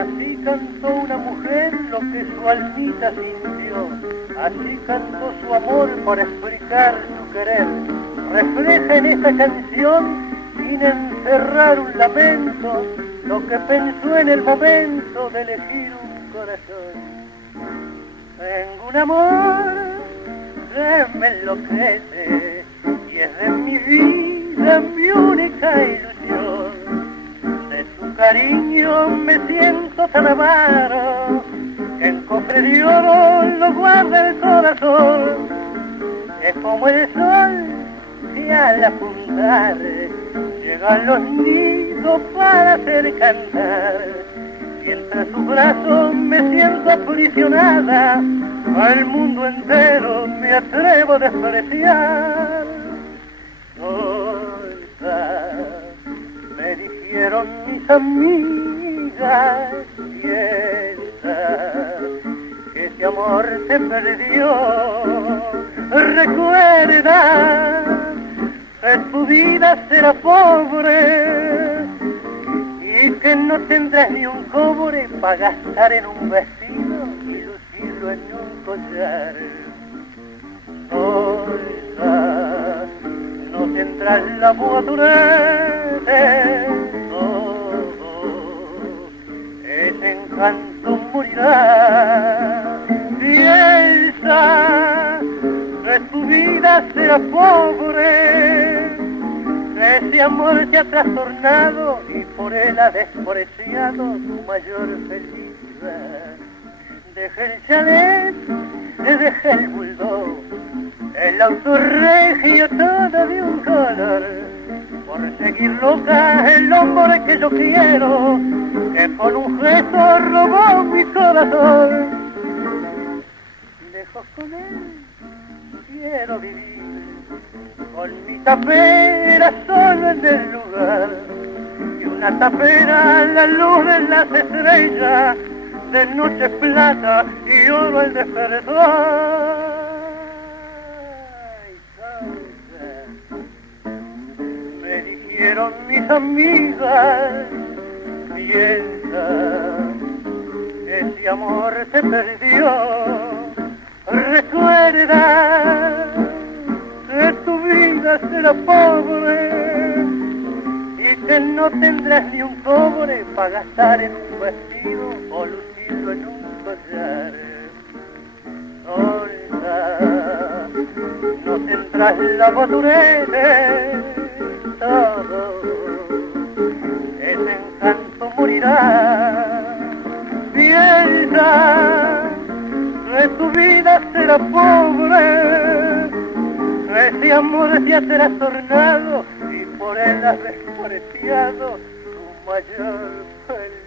Así cantó una mujer lo que su almita sintió, así cantó su amor para explicar su querer. Refleja en esta canción, sin encerrar un lamento, lo que pensó en el momento de elegir un corazón. Tengo un amor que me enloquece y es de mi vida mi única ilusión. De su cariño me siento tan amado que en cofre de oro lo guarda el corazón. Es como el sol que al apuntar llegan los nidos para hacer cantar, y entre sus brazos me siento aprisionada, al mundo entero me atrevo a despreciar. Solta, me dijeron mis amigas, piensa que ese amor te perdió. Recuerda que tu vida será pobre y que no tendrás ni un cobre para gastar en un vestido y lucirlo en un collar. Solta, no tendrás la madurez de todo, ese encanto morirá. Piensa que tu vida será pobre, ese amor te ha trastornado y por él ha despreciado tu mayor felicidad. Deja el chalet, deja el bulldog, el auto regio todo de un color, por seguir loca el hombre que yo quiero, que con un gesto robó mi corazón. Lejos con él quiero vivir, con mi tapera solo en el lugar, y una tapera a la luz de las estrellas, de noche plata y oro el despertar. Me dijeron mis amigas, piensa, ese amor se perdió. Recuerda que tu vida será pobre y que no tendrás ni un cobre para gastar en un vestido o lucirlo en un collar. Solta, no tendrás la madurez de todo, ese encanto morirá. Piensa que tu vida será pobre, ese amor te ha trastornado y por él has despreciado tu mayor felicidad.